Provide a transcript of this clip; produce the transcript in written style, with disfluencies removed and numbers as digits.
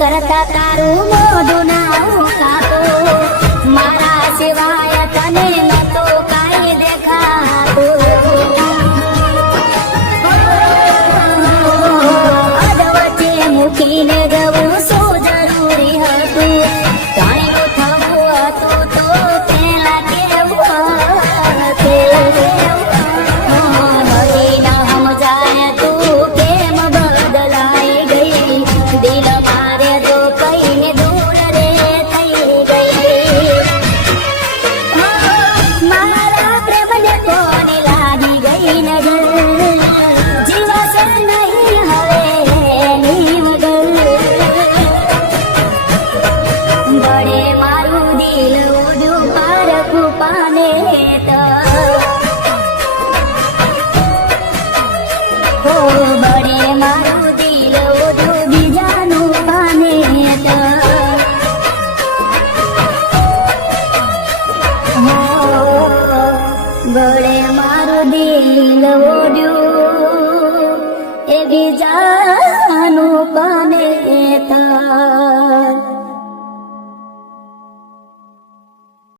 કરતા તારું મોઢું ના કાતો મારા સિવાય તને નતો કાંઈ દેખાતું અધવચ્ચે મૂકીને જવું શું જરૂરી હતું જાણ્યું થવું હતું તો પેલા કેવું હતી ના સમજાય તું કેમ બદલાઈ ગઈ દિલ મારે તો કઈને દૂર રે થઈ ગઈ મારા પ્રેમને કોને લાગી ગઈ નજર જીવશે નહીં હવે એની વગર બળે મારું દિલ ઉડ્યું પારખું પાને તો